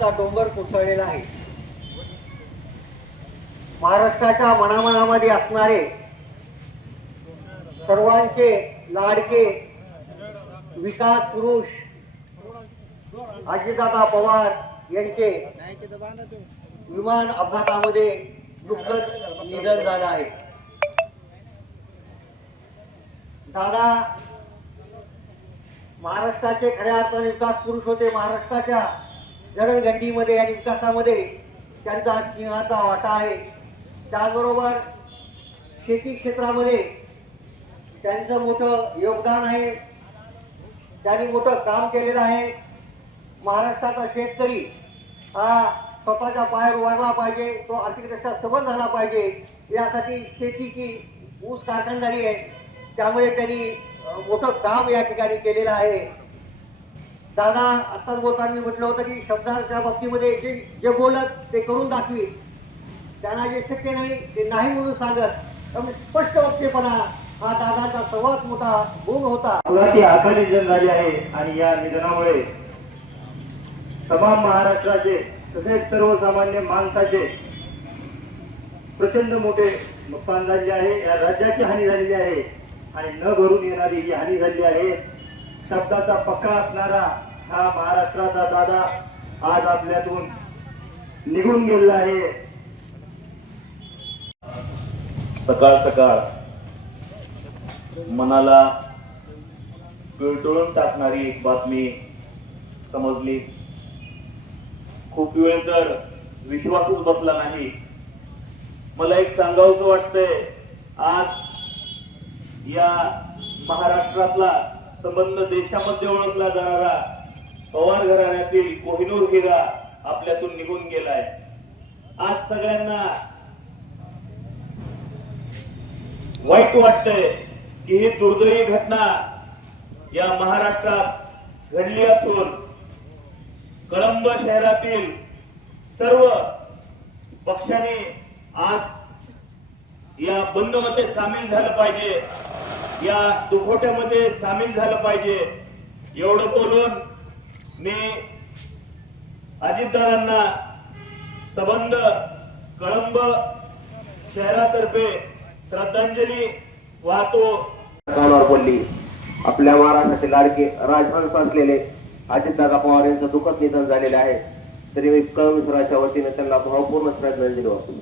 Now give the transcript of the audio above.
नावाचा डोंगर कोसळलेला आहे. महाराष्ट्राच्या मनामनामध्ये असणारे सर्वांचे लाडके विकास पुरुष अजितदादा पवार यांचे विमान अपघातामध्ये दुःखद निधन झालं आहे. दादा महाराष्ट्राचे खऱ्या अर्थाने विकास पुरुष होते. महाराष्ट्राच्या जडणघडणीमध्ये आणि विकासामध्ये त्यांचा सिंहाचा वाटा आहे. त्याचबरोबर शेती क्षेत्रामध्ये त्यांचं मोठं योगदान आहे. त्यांनी मोठं काम केलेलं आहे. महाराष्ट्राचा शेतकरी हा स्वतःच्या पायावर वाढला पाहिजे तो आर्थिकदृष्ट्या सबल झाला पाहिजे यासाठी शेतीची ऊस कारखानदारी आहे. त्यामुळे त्यांनी मोठं काम या ठिकाणी केलेलं आहे. दादा आत्ताच बोलताना म्हटलं होतं की शब्दाच्या बाबतीमध्ये जे जे बोलत ते करून दाखवी. त्यांना जे शक्य नाही ते नाही म्हणून सांगत. त्यामुळे स्पष्ट वक्तेपणा हा दादाचा सर्वात मोठा गुण होता. ती आखाडी निधन झाली आहे आणि या निधनामुळे तमाम महाराष्ट्राचे तसेच सर्वसामान्य माणसाचे प्रचंड मोठे नुकसान झाले आहे. या राज्याची हानी झालेली आहे. आणि न भरून येणारी ही हानी झाली आहे शब्दाचा पक्का असणारा हा महाराष्ट्राचा दादा आज आपल्यातून निघून गेलेला आहे. सकाळ सकाळ मनाला पिळतळून टाकणारी एक बातमी समजली. खूप वेळ तर विश्वासच बसला नाही. मला एक सांगावंसं वाटतंय आज या महाराष्ट्रातला संबंध देशामध्ये ओळखला जाणारा पवार घराण्यातील कोहिनूर हिरा आपल्यातून निघून गेलाय. आज सगळ्यांना वाईट वाटतंय की ही दुर्दैवी घटना या महाराष्ट्रात घडली असून कळंब शहरातील सर्व पक्षाने आज या बंदमध्ये सामील झालं पाहिजे. या दुखोट्यामध्ये सामील झालं पाहिजे. एवढं बोलून मी अजितदादांना संबंध कळंब शहरातर्फे श्रद्धांजली वाहतो. कानावर पडली आपल्या महाराष्ट्राचे लाडके राजहंस असलेले अजितदादा पवार यांचं दुःखद निधन झालेलं आहे. तरी मी कळवसराच्या वतीने त्यांना भावपूर्ण श्रद्धांजली वाहतो.